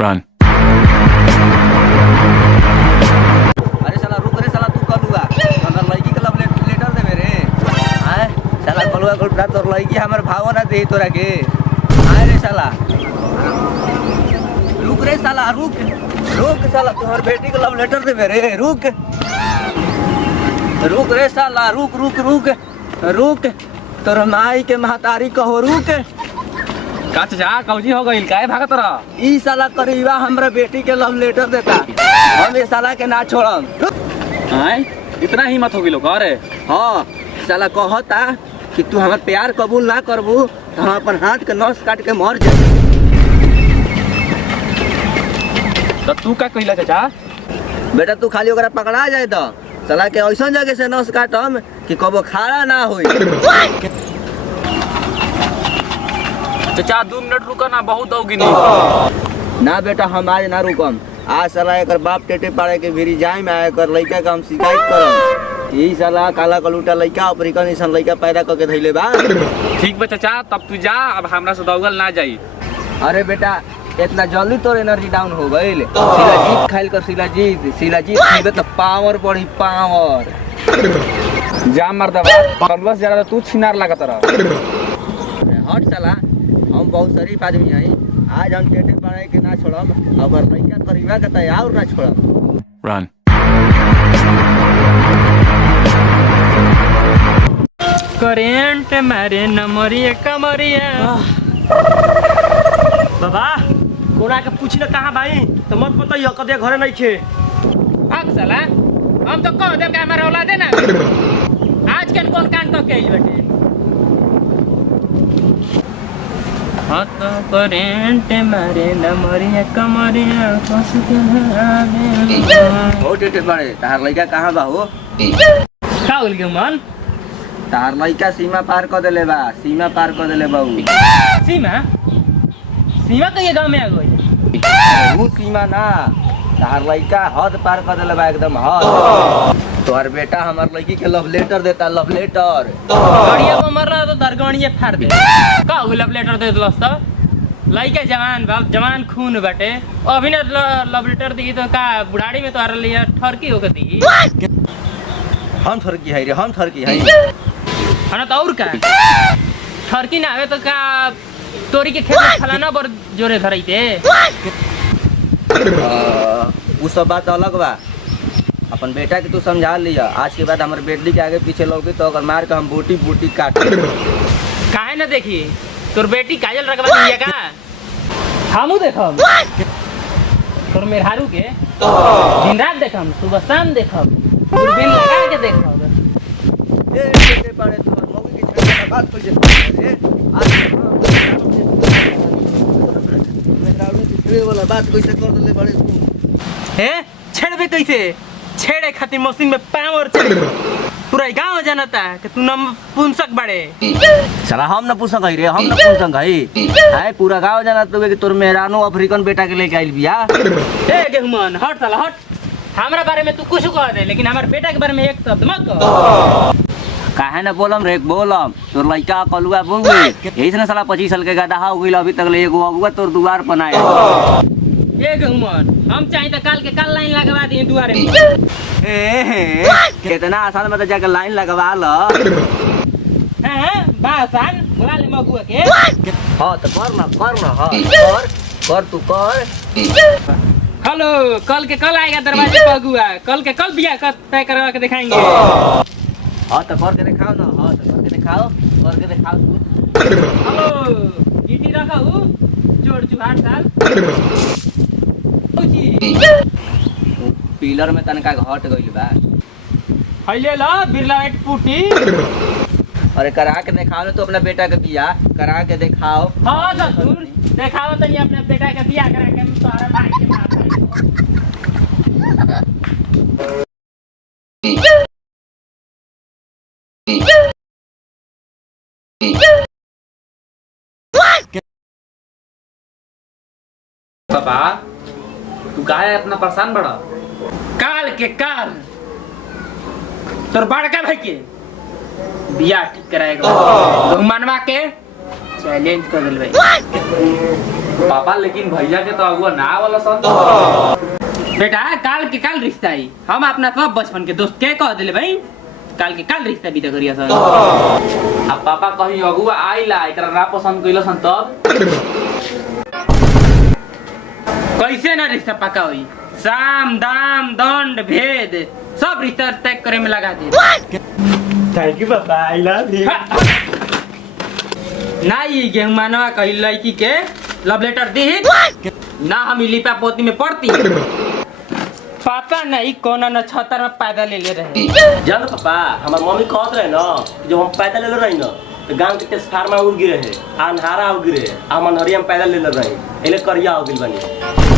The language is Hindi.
Run. अरे साला रुक रे साला तू कलुआ हमरा लड़की के लव लेटर दे मेरे आए साला कलुआ कोलरा तोर लड़की हमर भाव ना दे तोरा के आए रे साला रुक रे साला रुक रुक साला तुम्हार बेटी के लव लेटर दे मेरे रुक रुक रे साला रुक रुक रुक रुक तोर माई के महतारी कहो रुक का चाचा कौजी हो गइल काहे भागत रह ई साला करीबा हमरा बेटी के लव लेटर देता हम ये साला के ना छोड़म हाय इतना हिम्मत हो गेलो करे हाँ साला कहता कि तू हमार प्यार कबूल ना करबू तो हम अपन हाथ के नस काट के मर जाए तो तू का कइला चाचा बेटा तू खाली ओकरा पकड़ा जाए तो साला के ऐसा जगह से नस काटम कि कबो खाड़ा ना होई चाचा 2 मिनट रुका ना बहुत होगी ना बेटा हम आज ना रुकम आज साला एकर बाप टेटे पाड़े के भिरी जाए में एकर लइका का हम शिकायत करम यही साला काला कलूटा लइका अफ्रीकन इंसान लइका पैदा करके धइले बा ठीक बा चाचा तब तू जा अब हमरा से दौगल ना जाई अरे बेटा इतना जल्दी तोर एनर्जी डाउन हो गईल शिलाजीत खाइल कर शिलाजीत खइबे तो पावर बढ़ी पावर जा मर्दवा कलवस जरा तू छिनार लागत रह हट साला हम बहुत शरीफ आदमी हई आज हम टेटे पाड़े के ना छोड़म अगर लइका करीबा के त और ना छोड़म Run. करेंट मारे नमरिया कमरिया बाबा कोना के पूछले कहाँ भाई तो मत बताइए कदे घरे नहीं खे हक साला हम तो कह देम कि हमारा औलाद है ना आज के कौन कांड तो के आई बेटे हाँ तो करेंट मारे नमरिया कमरिया फंस के हो टेटे पाड़े तार लइका कहाँ बा हो का होल के मन तार लइका सीमा पार कर देले बा सीमा पार कर देले बाऊ सीमा सीमा तो ये गांव में आ गई वो सीमा ना तार लइका हद पार कर देले बा एकदम हद तोहर बेटा हमार लड़की के लव लेटर देता लव लेटर गड़िया को मर रहा तो दरगणिया फाड़ दे का हो लव लेटर दे दलस तो लइका जवान बाप जवान खून बाटे अभी ना लव लेटर दी तो का बुढ़ाड़ी में तो आ रही है ठरकी होके दी हम ठरकी है रे हम ठरकी है है तो और का ठरकी ना आवे तो का तोरी के खेत में फलाना बर जोरे धरैते उ सब बात अलग बा अपन बेटा के तू समझा लिया आज के बाद हमारे बेटी के आगे पीछे लोगे तो अगर मार के हम बूटी बूटी काट काहे ना देखी तोर बेटी काजल रखवा दिया का हमू देखम तोर मेहरारू के दिन रात देखम सुबह शाम देखम दूरबीन लगा के देखम ए बेटे पाड़े तू मौके की छेड़ बात कर जे आज मेहरारू की छेड़े वाला बात कैसे कर देले बड़े तू हे छेड़बे कैसे छेड़े खातिर मशीन में पावर छेड़े पूरा गांव जानता कि तू नपुंसक बड़े साला हम न पूछंग है रे हम न पूछंग है पूरा गांव जाना तो कि तोर मेहरानो अफ्रीकन बेटा के लेके आइल बिया ए गेहुमन हट साला हट हमरा बारे में तू कुछ कह दे लेकिन हमारे बेटा के बारे में एक शब्द मत कह काहे न बोलम रे बोलम तोर लइका कलुआ बोल गई यही से न साला 25 साल के गधा हो गइल अभी तक ले एगो अगुआ तोर दुआर पर ना आया ए गेहुमन हम चाहे तो काल के काल लाइन लगवा दिए दुआरे में ए कितना आसान में तो जाके लाइन लगवा ल हां बासान बुला ले मगुआ के हां तो कर ना हां कर तू कर हेलो कल के कल आएगा दरवाजे पर अगुआ कल के कल बिया कर तय करवा के दिखाएंगे हां तो कर के दिखाओ ना हां तो कर के दिखाओ तू हेलो गिटी रखाऊ जोड़ जुहार साल पिलर में तनका घट गइल बा हइले ला बिरला वेट पुटी अरे करा के दिखाओ ना तो अपना बेटा के बिया करा के दिखाओ हां ससुर दिखाओ तो ये अपने बेटा का बियाह करा के हम सारा भाई के साथ पापा तू काहे इतना परेशान बड़ा काल के काल तोर बड़का भाई के बियाह ठीक कराएगा मनवा के चैलेंज कर दिल भाई पापा लेकिन भैया के तो अगुआ ना वाला सन। बेटा काल के काल रिश्ता आई, हम अपना सब बचपन के दोस्त के कह दिले भाई काल के काल रिश्ता बीता करिया सर। अब पापा कहीं अगुआ आइला एकरा ना पसंद कइलो सन तब कैसे ना रिश्ता पक्का हुई, साम दाम दंड भेद सब रिश्ता तय करे में लगा दे। थैंक यू पापा, आई लव यू। ना ये गेहूं मानवा कही लड़की के लव लेटर दी ना हम लिपा पोती में पढ़ती। पता नहीं कौन नक्षत्र में पैदा ले ले रहे। जान पापा हमार मम्मी कहत रहे ना जब हम पैदा ले रही ना तो गांव के ट्रांसफार्मर उड़ गिरे है, अनहारा उड़ गिरे, हम नरिया में पैदा ले रही, एले करिया हो गइल बनी।